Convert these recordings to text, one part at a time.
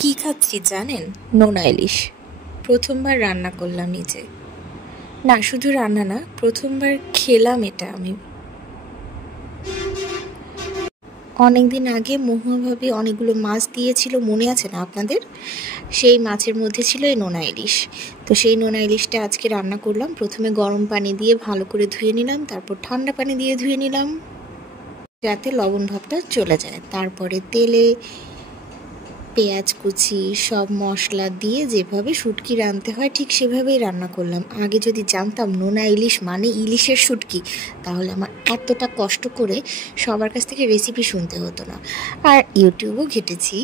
কি খাচ্ছি জানেন? নোনা ইলিশ। প্রথমবার রান্না করলাম নিজে। না, শুধু রান্না না, প্রথমবার খেলাম এটা আমি। অনেকদিন আগে মহুয়া ভাবি অনেকগুলো মাছ দিয়েছিল, মনে আছে না আপনাদের? সেই মাছের মধ্যে ছিল এই নোনা ইলিশ। তো সেই নোনা ইলিশটা আজকে রান্না করলাম। প্রথমে গরম পানি দিয়ে ভালো করে ধুয়ে নিলাম, তারপর ঠান্ডা পানি দিয়ে ধুয়ে নিলাম যাতে লবণ ভাবটা চলে যায়। তারপরে তেলে পেঁয়াজ কুচি সব মশলা দিয়ে যেভাবে শুটকি রাঁধতে হয় ঠিক সেভাবেই রান্না করলাম। আগে যদি জানতাম নোনা ইলিশ মানে ইলিশের শুটকি, তাহলে আমার এতটা কষ্ট করে সবার কাছ থেকে রেসিপি শুনতে হতো না, আর ইউটিউবও ঘেটেছি।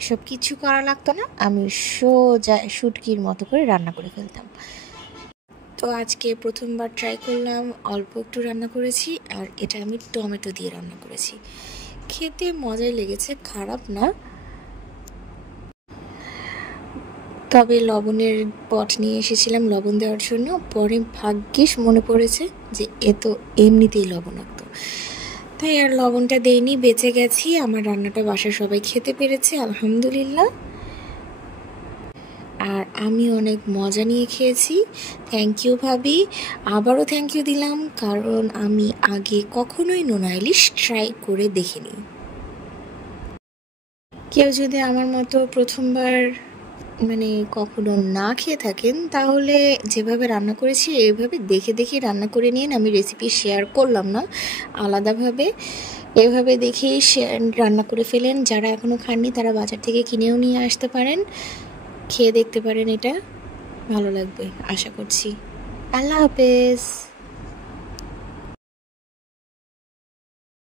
এসব কিছু করা লাগতো না, আমি সোজা শুটকির মতো করে রান্না করে ফেলতাম। তো আজকে প্রথমবার ট্রাই করলাম, অল্প একটু রান্না করেছি, আর এটা আমি টমেটো দিয়ে রান্না করেছি। খেতে মজাই লেগেছে, খারাপ না। তবে লবণের পট নিয়ে এসেছিলাম লবণ দেওয়ার জন্য, পরে ভাগ্যিস মনে পড়েছে যে এ তো এমনিতেই লবণাক্ত, তাই আর লবণটা দেইনি, বেঁচে গেছি। আমার রান্নাটা বাসার সবাই খেতে পেরেছে আলহামদুলিল্লাহ, আর আমি অনেক মজা নিয়ে খেয়েছি। থ্যাংক ইউ ভাবি, আবারও থ্যাংক ইউ দিলাম, কারণ আমি আগে কখনোই নোনা ইলিশ ট্রাই করে দেখিনি। কেউ যদি আমার মতো প্রথমবার কখনো না খেয়ে থাকেন, তাহলে যেভাবে রান্না করেছি এইভাবে দেখে দেখে রান্না করে নিন। আমি রেসিপি শেয়ার করলাম না আলাদাভাবে, এভাবে দেখেই রান্না করে ফেলেন। যারা এখনও খাননি তারা বাজার থেকে কিনেও নিয়ে আসতে পারেন, খেয়ে দেখতে পারেন, এটা ভালো লাগবে আশা করছি। আল্লাহ হাফেজ।